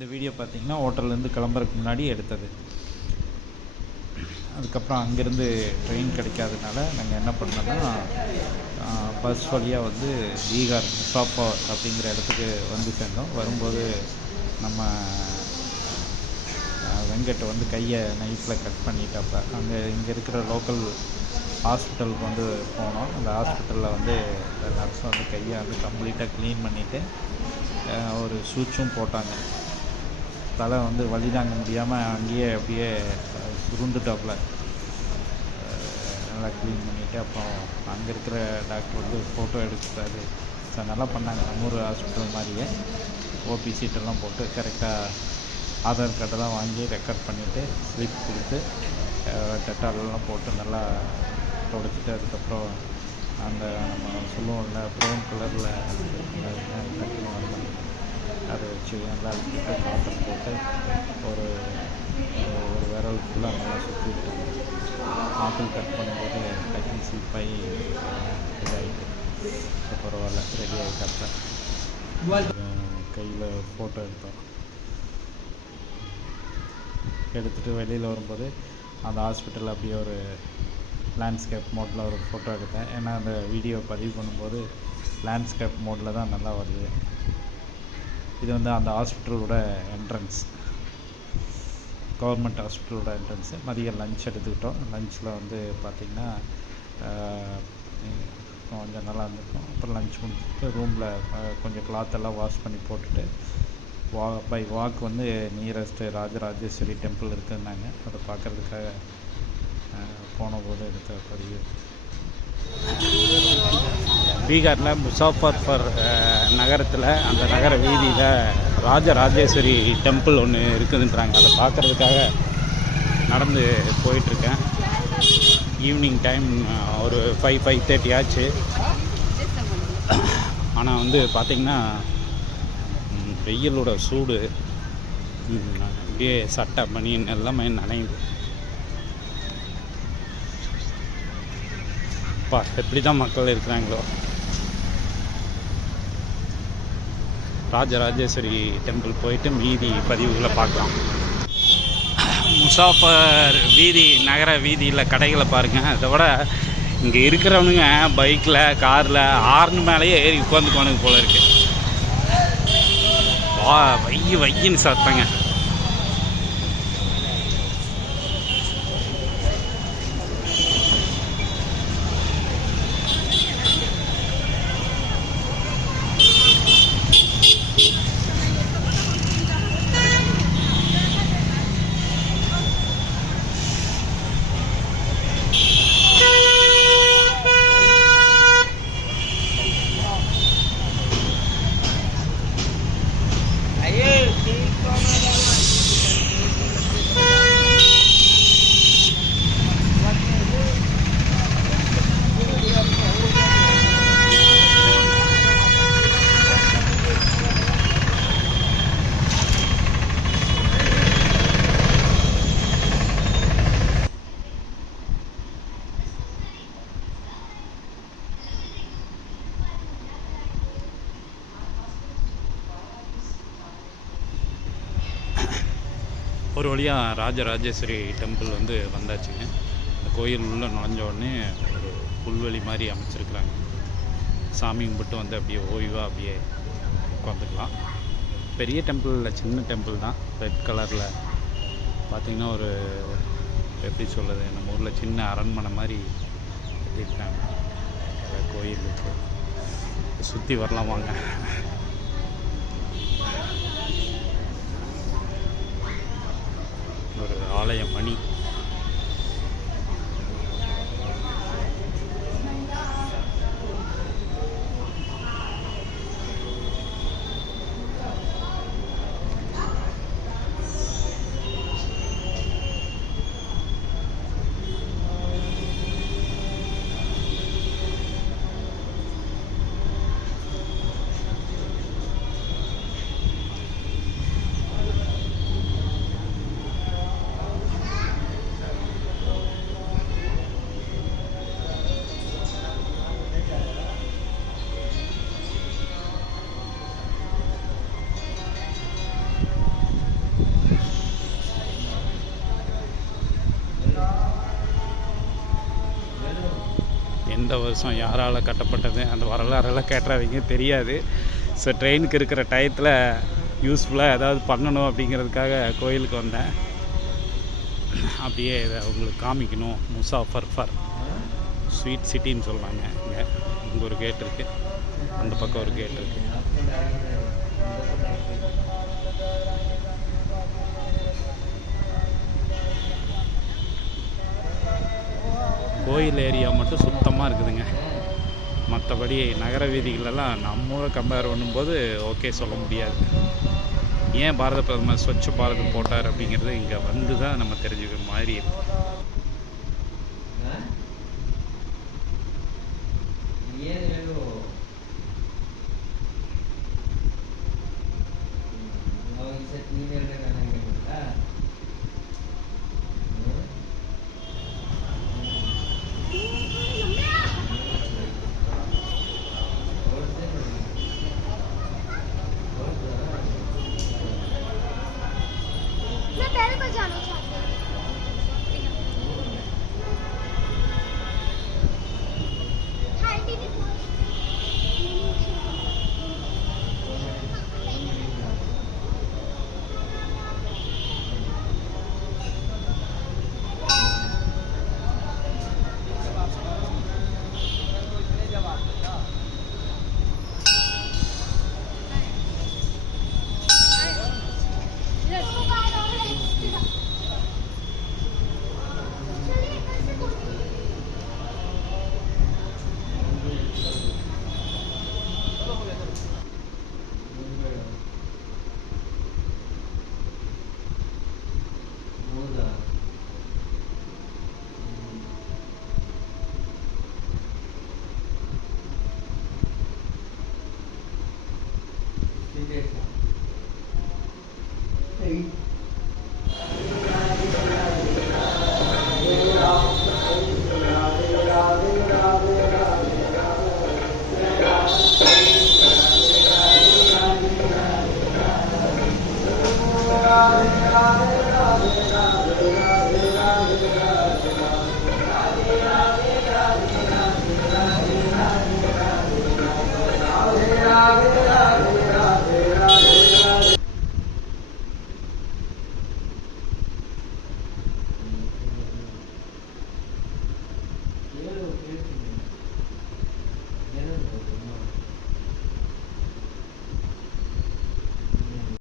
இந்த வீடியோ பார்த்தீங்கன்னா ஹோட்டல்லேருந்து கிளம்புறதுக்கு முன்னாடி எடுத்தது. அதுக்கப்புறம் அங்கேருந்து ட்ரெயின் கிடைக்காதனால நாங்கள் என்ன பண்ணோன்னா பஸ் வழியாக வந்து ஈகார் முசாஃபா அப்படிங்கிற இடத்துக்கு வந்து சேர்ந்தோம். வரும்போது நம்ம வெங்கட் வந்து கையை நைஃப்பில் கட் பண்ணிட்டாப்ப அங்கே இங்கே இருக்கிற லோக்கல் ஹாஸ்பிட்டலுக்கு வந்து போனோம். அந்த ஹாஸ்பிட்டலில் வந்து நர்ஸ் வந்து கையை வந்து கம்ப்ளீட்டாக க்ளீன் பண்ணிவிட்டு ஒரு சூச்சும் போட்டாங்க. தலை வந்து வழி தாங்க முடியாமல் அங்கேயே அப்படியே அஹ், சுருண்டுட்டாப்புல. நல்லா க்ளீன் பண்ணிவிட்டு அப்புறம் அங்கே இருக்கிற டாக்டர் வந்து ஃபோட்டோ எடுத்துட்டாரு. ஸோ நல்லா பண்ணாங்க. நம்மூர் ஹாஸ்பிட்டல் மாதிரியே. ஓபி சீட்டெல்லாம் போட்டு கரெக்டாக ஆதார் கார்டெல்லாம் வாங்கி ரெக்கார்ட் பண்ணிவிட்டு ஸ்லிப் கொடுத்து டெட்டாலெல்லாம் போட்டு நல்லா தொடச்சிட்டு அதுக்கப்புறம் அந்த நம்ம சொல்லுவோம்ல ப்ரௌன் கலரில் அதை வச்சு நல்லா விட்டுட்டு போட்டு ஒரு ஒரு விரல் ஃபுல்லாக நல்லா சுற்றி விட்டாங்க ஆப்பிள் கட் பண்ணும்போது கட்டிங் ஸ்லிப்பாகி இதாகிட்டு இப்போ பரவாயில்ல ரெடி கரெக்டாக கையில் ஃபோட்டோ எடுத்தோம். எடுத்துகிட்டு வெளியில் வரும்போது அந்த ஹாஸ்பிட்டலில் அப்படியே ஒரு லேண்ட்ஸ்கேப் மோட்டில் ஒரு ஃபோட்டோ எடுத்தேன். ஏன்னா அந்த வீடியோ பதிவு பண்ணும்போது லேண்ட்ஸ்கேப் மோட்டில் தான் நல்லா வருது. இது வந்து அந்த ஹாஸ்பிட்டலோட என்ட்ரன்ஸ் கவர்மெண்ட் ஹாஸ்பிட்டலோட என்ட்ரன்ஸு மதியம் லஞ்ச் எடுத்துக்கிட்டோம். லஞ்சில் வந்து பார்த்திங்கன்னா கொஞ்சம் நல்லா இருந்திருக்கும் அப்புறம் லஞ்ச் முடிச்சுட்டு ரூமில் கொஞ்சம் கிளாத்தெல்லாம் வாஷ் பண்ணி போட்டுட்டு வா பை வாக் வந்து நியரஸ்ட்டு ராஜராஜேஸ்வரி டெம்பிள் இருக்குன்னாங்க. அதை பார்க்குறதுக்காக போன போது எடுத்த பதிவு. பீகாரில் முசாஃபர்ஃபர் நகரத்தில் அந்த நகர வீதியில் ராஜராஜேஸ்வரி டெம்பிள் ஒன்று இருக்குதுன்றாங்க. அதை பார்க்குறதுக்காக நடந்து போயிட்டுருக்கேன். ஈவினிங் டைம் ஒரு ஃபைவ் ஃபைவ் தேர்ட்டி ஆச்சு. ஆனால் வந்து பார்த்திங்கன்னா வெயிலோட சூடு இப்படியே அப்படியே சட்டை பனியன் எல்லாமே நனையுது. அப்பா எப்படி தான் மக்கள் இருக்கிறாங்களோ. ராஜராஜேஸ்வரி டெம்பிள் போயிட்டு மீதி பதிவுகளை பார்க்கலாம். முசாஃபர் வீதி நகர வீதியில் கடைகளை பாருங்கள் அதை விட இங்கே இருக்கிறவனுங்க பைக்கில் காரில் ஆறுனு மேலேயே ஏறி உட்காந்துக்குவானுங்க போல இருக்கு. வா வைய வையின்னு சத்தங்க Thank you. ஒரு வழியாக ராஜராஜேஸ்வரி டெம்பிள் வந்து வந்தாச்சுங்க. இந்த கோயில் உள்ளே நுழைஞ்ச உடனே ஒரு புல்வெளி மாதிரி அமைச்சிருக்கிறாங்க. சாமி கும்பிட்டு வந்து அப்படியே ஓய்வாக அப்படியே உட்காந்துக்கலாம். பெரிய டெம்பிள் இல்லை சின்ன டெம்பிள் தான். ரெட் கலரில் பார்த்திங்கன்னா ஒரு எப்படி சொல்கிறது நம்ம ஊரில் சின்ன அரண்மனை மாதிரி கட்டியிருக்காங்க. கோயில் இருக்குது சுற்றி வரலாம் வாங்க ஒரு ஆலய மணி எந்த வருஷம் யாரால் கட்டப்பட்டது அந்த வரலாறெல்லாம் கேட்டுறாதீங்க தெரியாது. ஸோ ட்ரெயினுக்கு இருக்கிற டயத்தில் யூஸ்ஃபுல்லாக ஏதாவது பண்ணணும் அப்படிங்கிறதுக்காக கோயிலுக்கு வந்தேன். அப்படியே இதை உங்களுக்கு காமிக்கணும். முசாஃபர் ஃபர். ஸ்வீட் சிட்டின்னு சொல்லுவாங்க இங்கே. இங்கே ஒரு கேட் இருக்குது அந்த பக்கம் ஒரு கேட் இருக்குது கோயில் ஏரியா மட்டும் சுத்தமாக இருக்குதுங்க. மற்றபடி நகர வீதிகளெல்லாம் நம்ம ஊரை கம்பேர் பண்ணும்போது ஓகே சொல்ல முடியாது. ஏன் பாரத பிரதமர் ஸ்வச்ச பாரத் போட்டார் அப்படிங்கிறது இங்கே வந்து தான் நம்ம தெரிஞ்சுக்கிற மாதிரி இருக்கு. ஏன் ý Hallelujah.